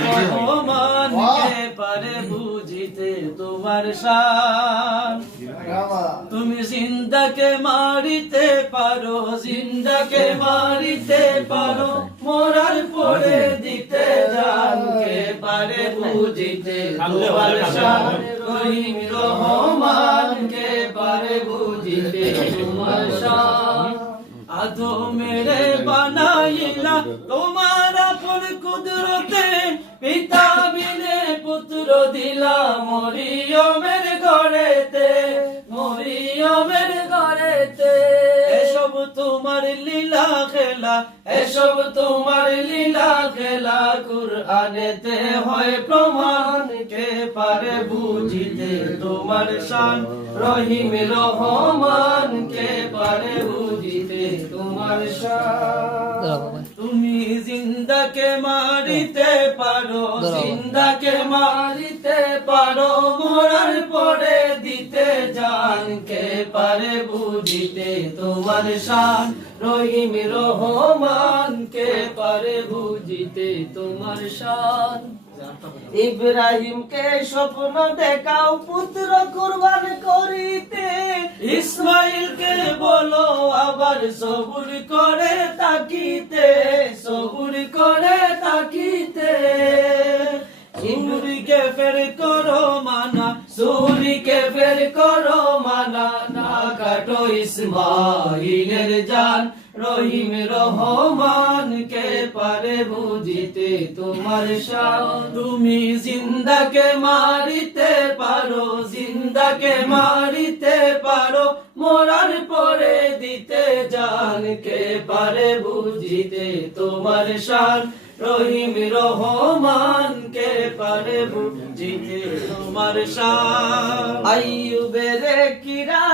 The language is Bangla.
রহমান কে পারে বুঝিতে তোমার শান। তুমি জিন্দাকে মারিতে পারো, জিন্দাকে মারিতে পারো, মরার পরে দিতে জান কে পারে বুঝিতে তোমার শান। রহিম রহমান কে পারে বুঝিতে তোমার শান। আদো মেরে বানাইলা তোমার আপন কুদরতে, পিতা বিনে পুত্র দিলা মরিয়মের ঘরেতে, মরিয়মের ঘরেতে। এসব তোমার লীলা খেলা, এসব তোমার লীলা খেলা, কুরআনেতে হয় প্রমাণ কে পারে বুঝিতে তোমার শান। রহিম রহমান কে পারে বুঝিতে তোমার শান। তুমি জিন্দাকে মারিতে পারো, জিন্দাকে মারিতে পারো, মরার পরে দিতে জান কে পারে বুঝিতে তোমার শান। রহিম রহমান কে পারে বুঝিতে তোমার শান। ইব্রাহিমকে স্বপ্ন দেখাও পুত্র কুরবান করিতে, ইসমাইলকে বলো আবার সবুর করে তাকিতে, সবুর করে তাকিতে। সুরিকে ফের করো মানা, সুরিকে ফের করো মানা, না কাটো ইসমাইলের জান। রহিম রহমান কে পারে বুঝিতে তোমার শান। তুমি জিন্দাকে মারিতে পারো, জিন্দাকে মারিতে পারো, মরার পরে দিতে জান কে পারে বুঝিতে তোমার শান। রহিম রহমান কে পারে বুঝিতে তোমার শান। আইয়ুবের কিরা